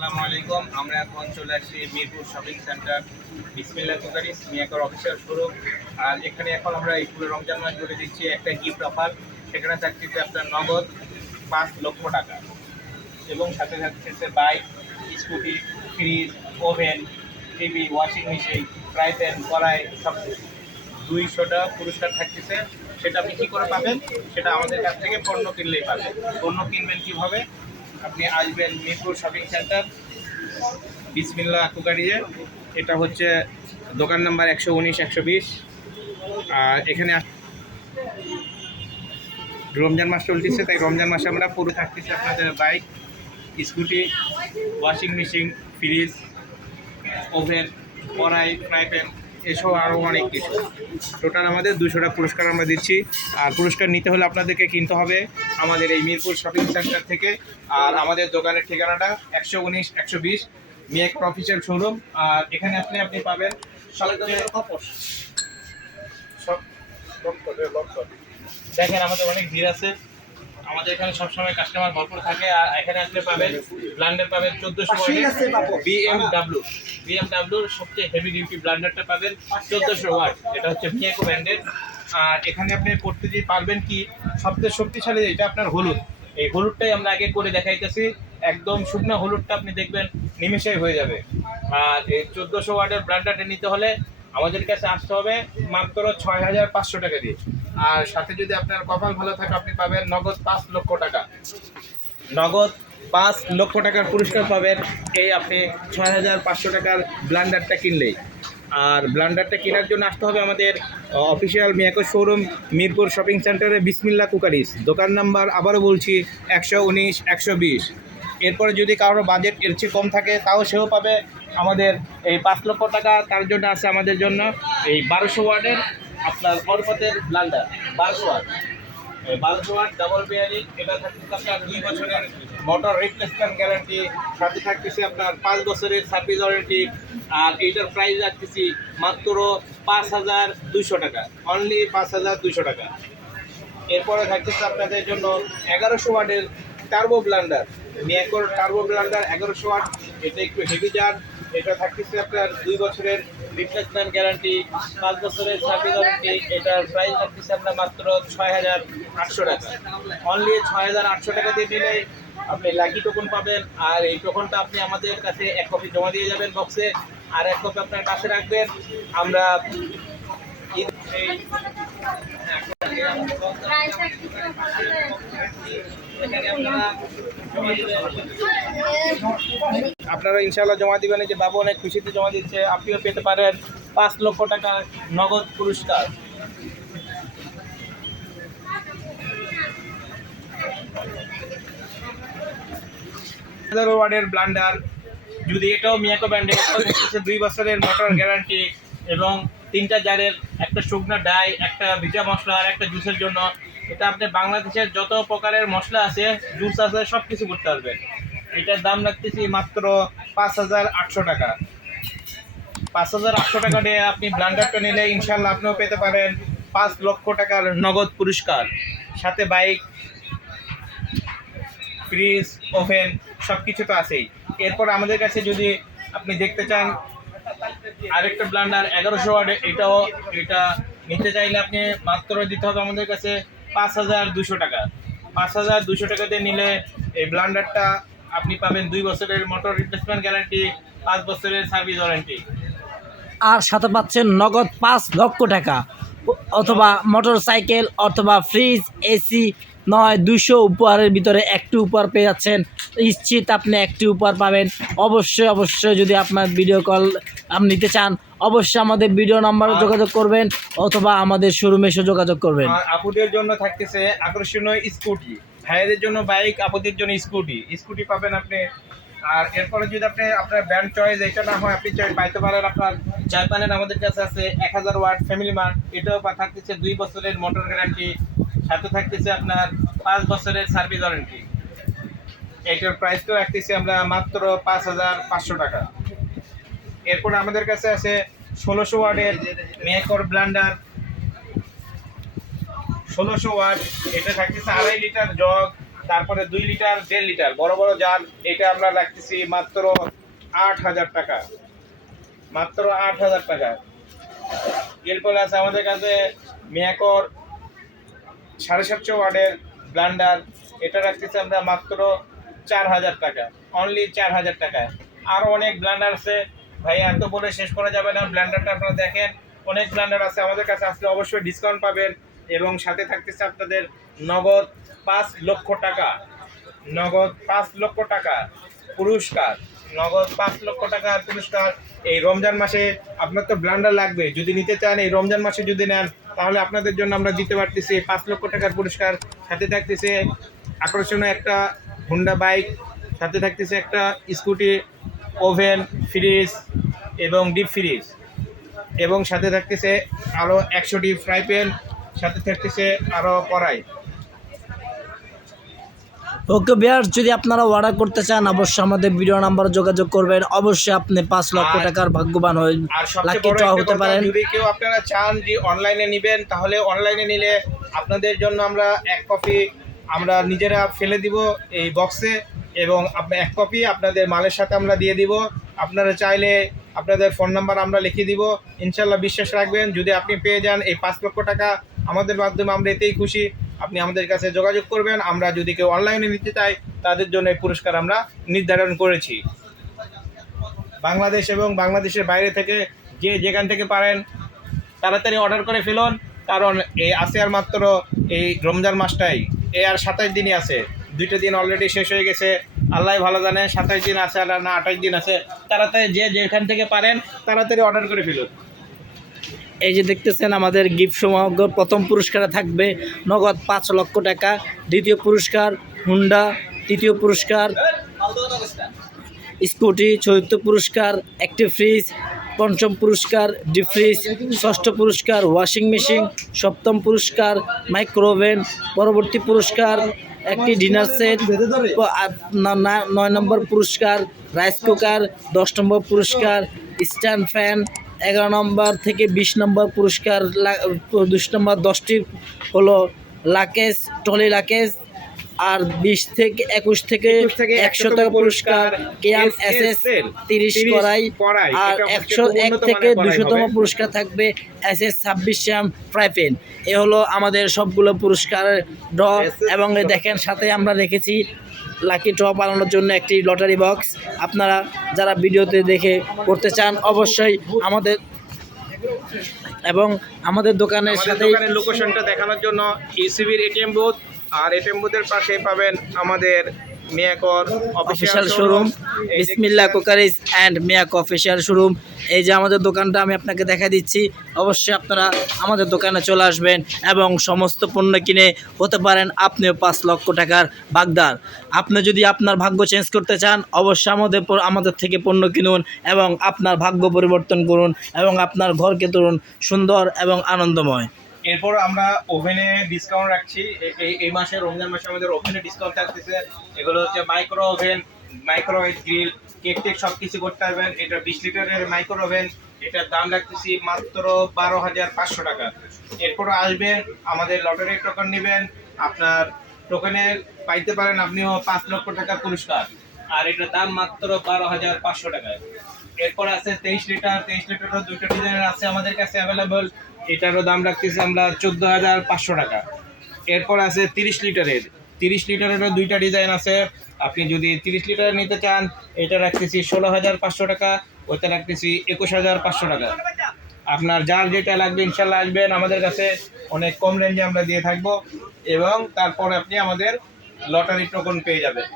আসসালামু আলাইকুম। আমরা এখন চলে আসছি মিরপুর শপিং সেন্টার বিসমিল্লাহ কুকারিস মিয়াকর অফিসিয়াল শোরুম। আর এখানে এখন আমরা এই পুরো রমজান মাস বলে দিচ্ছি একটা গিফট অফার। সেখানে থাকছে আপনার নগদ 5 লক্ষ টাকা এবং সাথে থাকছে bike, scooty, fridge, oven, TV, washing machine, fry pan, কড়াই সব 200টা পুরস্কার থাকতেছে। সেটা আপনি কী করে পাবেন? সেটা আমাদের কাছ থেকে পণ্য কিনলেই পাবেন। পণ্য কিনবেন কীভাবে? আপনি আসবেন মিরপুর শপিং সেন্টার বিসমিল্লাহ কুকারিজে। এটা হচ্ছে দোকান নাম্বার 119-120। আর এখানে রমজান মাস চলতেছে, তাই রমজান মাসে আমরা পুরো থাকতেছে আপনাদের bike, scooty, washing machine, fridge, oven, কড়াই, ফ্রাই প্যান এসব আরও অনেক কিছু। টোটাল আমাদের 200টা পুরস্কার আমরা দিচ্ছি। আর পুরস্কার নিতে হলে আপনাদেরকে কিনতে হবে আমাদের এই মিরপুর শপিং সেন্টার থেকে। আর আমাদের দোকানের ঠিকানাটা 119-120 মিয়াকর অফিসিয়াল শোরুম। আর এখানে আপনি পাবেন দেখেন আমাদের অনেক ভিড় আছে। আমাদের এখানে সবসময় কাস্টমার ভরপুর থাকে। আর এখানে আসলে পাবেন ব্লান্ডার পাবেন 1400 বিএমডাব্লিউর সবচেয়ে হেভি ডিউটি ব্লান্ডারটা পাবেন 1400 ওয়াট। এটা হচ্ছে মিয়াকো ব্র্যান্ডের। আর এখানে আপনি পড়তে যে পারবেন কি সবচেয়ে শক্তিশালী, এটা আপনার হলুদ। এই হলুদটাই আমরা আগে করে দেখাইতেছি। একদম শুকনো হলুদটা আপনি দেখবেন নিমেষেই হয়ে যাবে। আর এই 1400 ওয়াটের ব্লান্ডারটা নিতে হলে আমাদের কাছে আসতে হবে মাত্র 6500 টাকা দিয়ে। আর সাথে যদি আপনার কপাল ভালো থাকে আপনি পাবেন নগদ 5 লক্ষ টাকা। নগদ 5 লক্ষ টাকার পুরস্কার পাবেন এই আপনি 6500 টাকার ব্লান্ডারটা কিনলেই। আর ব্লান্ডারটা কেনার জন্য আসতে হবে আমাদের official Miyako showroom Mirpur shopping সেন্টারে বিসমিল্লাহ কুকারিস। দোকান নাম্বার আবারও বলছি 119-120। এরপরে যদি কারোর বাজেট এর চেয়ে কম থাকে তাও সেও পাবে আমাদের এই 5 লক্ষ টাকা। তার জন্য আছে আমাদের জন্য এই 1200 ওয়াটের আপনার বরফতের ব্লান্ডার। 1200 watt double bearing. এটা থাকছে আপনার 2 বছরের মোটর রিপ্লেসমেন্ট গ্যারান্টি, সাথে থাকতেছে আপনার 5 বছরের সার্ভিস ওয়ারেন্টি। আর এইটার প্রাইস রাখতেছি মাত্র 5200 টাকা, অনলি 5200 টাকা। এরপরে থাকতেছে আপনাদের জন্য 1100 ওয়াটের টার্বো ব্লান্ডার, মিয়াকোর টার্বো ব্লান্ডার 1100 ওয়াট। এটা একটু হেভি জার। এটা থাকতেছে আপনার 2 বছরের রিপ্লেসমেন্ট গ্যারান্টি, 5 বছরের সার্ভিস ওয়ারেন্টি। এটার প্রাইস থাকতেছে আপনার মাত্র 6800 টাকা, অনলি 6800 টাকা দিয়ে নিলে আপনি লাকি টোকন পাবেন। আর এই টোকনটা আপনি আমাদের কাছে 1 কপি জমা দিয়ে যাবেন বক্সে, আর 1 কপি আপনার কাছে রাখবেন। আমরা আপনারা ইনশাআল্লাহ জমা দিবেন। যে বাবু অনেক খুশিতে জমা দিচ্ছে, আপনিও পেতে পারেন 5 লক্ষ টাকা নগদ পুরস্কার। ওয়ার্ডের ব্লান্ডার, যদি এটাও মিয়াকো ব্র্যান্ডের, 2 বছরের মোটর গ্যারান্টি এবং 3টা জারের, একটা শুকনো ডাই, একটা ভিজা মশলা আর একটা জুসের জন্য। এটা আপনি বাংলাদেশের যত প্রকারের মশলা আছে, জুস আছে, সব কিছু করতে পারবেন। এটার দাম রাখতেছি মাত্র 5800 টাকা। 5800 টাকা দিয়ে আপনি ব্লান্ডারটা নিলে ইনশাল্লাহ আপনিও পেতে পারেন 5 লক্ষ টাকার নগদ পুরস্কার, সাথে বাইক, ফ্রিজ, ওভেন সব কিছু তো আছেই। এরপর আমাদের কাছে যদি আপনি দেখতে চান আরেকটা ব্লান্ডার 1100 ওয়াট, এটা নিতে চাইলে আপনি মাত্র দিতে হবে আমাদের কাছে 5200 টাকা। 5200 টাকা দিয়ে নিলে এই ব্লান্ডারটা আপনি পাবেন 2 বছরের মোটর রিপ্লেসমেন্ট গ্যারান্টি, 5 বছরের সার্ভিস ওয়ারেন্টি। আর সাথে পাচ্ছেন নগদ 5 লক্ষ টাকা, অথবা মোটর সাইকেল, অথবা ফ্রিজ, এসি, নয় 200 উপহারের ভিতরে একটি উপহার পেয়ে যাচ্ছেন। নিশ্চিত আপনি একটি উপহার পাবেন। অবশ্যই যদি আপনার ভিডিও কল আপনি নিতে চান, অবশ্যই আমাদের ভিডিও নাম্বারে যোগাযোগ করবেন, অথবা আমাদের শোরুমে এসে যোগাযোগ করবেন। আর আপুদের জন্য থাকতেছে আকর্ষণীয় স্কুটি, ভাইয়েদের জন্য বাইক, আপুদের জন্য স্কুটি পাবেন আপনি। আর এরপরে যদি আপনি আপনার ব্র্যান্ড চয়েস এটা না হয়, আপনি পাইতে পারেন আপনার জাপানের আমাদের কাছে আছে 1000 ওয়াট ফ্যামিলি মার্ট। এটাও থাকতেছে 2 বছরের মোটর গ্যারান্টি, সাথে থাকতেছে আপনার 5 বছরের সার্ভিস ওয়ারেন্টি। এটার প্রাইসটাও রাখতেছি আমরা মাত্র 5500 টাকা। এরপর আমাদের কাছে আছে 1600 ওয়াটের মিয়াকোর ব্লান্ডার, 1600 ওয়াট। এটা থাকতেছে 2.5 লিটার জগ, তারপরে 2 লিটার 1.5 লিটার বড় বড় জার, এটা আমরা রাখতেছি মাত্র 8,000 টাকা, মাত্র 8,000 টাকা। এরপরে আছে আমাদের কাছে মিয়াকর 750 ওয়াটের ব্লান্ডার, এটা রাখতেছি আমরা মাত্র 4,000 টাকা, অনলি 4,000 টাকায়। আরও অনেক ব্লান্ডার আছে ভাই, এত বলে শেষ করা যাবে না। ব্লান্ডারটা আপনারা দেখেন, অনেক ব্লান্ডার আছে আমাদের কাছে, আসলে অবশ্যই ডিসকাউন্ট পাবেন। এবং সাথে থাকতেছে আপনাদের নগদ 5 লক্ষ টাকা, নগদ 5 লক্ষ টাকা পুরস্কার, নগদ 5 লক্ষ টাকার পুরস্কার। এই রমজান মাসে আপনার তো ব্লান্ডার লাগবে, যদি নিতে চান এই রমজান মাসে যদি নেন তাহলে আপনাদের জন্য আমরা দিতে পারতেছি 5 লক্ষ টাকার পুরস্কার। সাথে থাকতেছে আকর্ষণীয় একটা হুন্ডা বাইক, সাথে থাকতেছে একটা স্কুটি, ওভেন, ফ্রিজ এবং ডিপ ফ্রিজ, এবং সাথে থাকতেছে আরও 100টি ফ্রাই প্যান, সাথে থাকতেছে আরও কড়াই। ওকে ভিউয়ার্স, যদি আপনারা অর্ডার করতে চান অবশ্যই আমাদের ভিডিও নাম্বারে যোগাযোগ করবেন। অবশ্যই আপনি 5 লক্ষ টাকার ভাগ্যবান হয়ে আর সবচেয়ে লাকি বড় ড্র একটা হতে কথা, পারেন। যদি কেউ আপনারা চান যে অনলাইনে নেবেন, তাহলে অনলাইনে নিলে আপনাদের জন্য আমরা 1 কপি আমরা নিজেরা ফেলে দিব এই বক্সে, এবং 1 কপি আপনাদের মালের সাথে আমরা দিয়ে দিব। আপনারা চাইলে আপনাদের ফোন নাম্বার আমরা লিখে দিব, ইনশাল্লাহ বিশ্বাস রাখবেন যদি আপনি পেয়ে যান এই 5 লক্ষ টাকা আমাদের মাধ্যমে, আমরা এতেই খুশি। আপনি আমাদের কাছে যোগাযোগ করবেন, আমরা যদি কেউ অনলাইনে নিতে চাই তাদের জন্য এই পুরস্কার আমরা নির্ধারণ করেছি। বাংলাদেশ এবং বাংলাদেশের বাইরে থেকে যে যেখান থেকে পারেন তাড়াতাড়ি অর্ডার করে ফেলুন, কারণ এই আছে আর মাত্র এই রমজান মাসটাই, আর 27 দিনই আছে, 2টা দিন অলরেডি শেষ হয়ে গেছে, আল্লাহ ভালো জানে 27 দিন আছে আর না 28 দিন আছে। তাড়াতাড়ি যে যেখান থেকে পারেন তাড়াতাড়ি অর্ডার করে ফেলুন। এই যে দেখতেছেন আমাদের গিফট সমগ্র প্রথম পুরস্কারে থাকবে নগদ 5 লক্ষ টাকা, দ্বিতীয় পুরস্কার হুন্ডা, তৃতীয় পুরস্কার স্কুটি, চতুর্থ পুরস্কার একটি ফ্রিজ, পঞ্চম পুরস্কার ডিপ ফ্রিজ, ষষ্ঠ পুরস্কার ওয়াশিং মেশিন, সপ্তম পুরস্কার মাইক্রোওভেন, পরবর্তী পুরস্কার একটি ডিনার সেট, 9 নম্বর পুরস্কার রাইস কুকার, 10 নম্বর পুরস্কার স্ট্যান্ড ফ্যান, 11 নম্বর থেকে 20 নম্বর পুরস্কার, 20 নম্বর 10টি হলো লাকেজ, ট্রলি লাকেজ, আর 20 থেকে 21 থেকে 100 টাকা পুরস্কার কেয়াম এসএস 30 কড়াই, আর 101 থেকে 200তম পুরস্কার থাকবে এসএস 26 শ্যাম ফ্রাই প্যান। এ হলো আমাদের সবগুলো পুরস্কারের ড্র। এবং দেখেন সাথে আমরা রেখেছি লাকি ড্র পালানোর জন্য একটি লটারি বক্স। আপনারা যারা ভিডিওতে দেখে করতে চান অবশ্যই আমাদের এবং আমাদের দোকানের সাথে লোকেশনটা দেখানোর জন্য ইসিবির এটিএম বুথ, আর এটিএম বুথের পাশে পাবেন আমাদের মিয়াকর অফিসিয়াল শোরুম, বিসমিল্লাহ কুকারিজ অ্যান্ড মিয়াক অফিসিয়াল শোরুম। এই যে আমাদের দোকানটা আমি আপনাকে দেখা দিচ্ছি, অবশ্যই আপনারা আমাদের দোকানে চলে আসবেন এবং সমস্ত পণ্য কিনে হতে পারেন আপনিও 5 লক্ষ টাকার ভাগদার। আপনি যদি আপনার ভাগ্য চেঞ্জ করতে চান অবশ্যই আমাদের থেকে পণ্য কিনুন এবং আপনার ভাগ্য পরিবর্তন করুন এবং আপনার ঘরকে তুলুন সুন্দর এবং আনন্দময়। এরপর আমরা ওভেনে ডিসকাউন্ট রাখছি, এই মাসে রমজান মাসে আমাদের ওভেনে ডিসকাউন্ট থাকতেছে। এগুলো হচ্ছে micro oven, microwave grill, cake টেক সব কিছু করতে পারবেন। এটা 20 লিটারের মাইক্রো ওভেন, এটার দাম রাখতেছি মাত্র 12,500 টাকা। এরপর আসবেন আমাদের লটারি টোকেন নেবেন, আপনার টোকেনে পাইতে পারেন আপনিও 5 লক্ষ টাকার পুরস্কার, আর এটার দাম মাত্র 12,500 টাকা। এরপর আছে 23 লিটার, 23 লিটারের 2টা ডিজাইন আছে আমাদের কাছে অ্যাভেলেবল, এটারও দাম রাখতেছি আমরা 14,500 টাকা। এরপর আছে 30 লিটারের, 30 লিটারেরও 2টা ডিজাইন আছে। আপনি যদি 30 লিটার নিতে চান এটা রাখতেছি 16,500 টাকা, ওইটা রাখতেছি 21,500 টাকা। আপনার যার যেটা লাগবে ইনশাল্লাহ আসবেন আমাদের কাছে, অনেক কম রেঞ্জে আমরা দিয়ে থাকবো, এবং তারপর আপনি আমাদের লটারি টোকন পেয়ে যাবেন।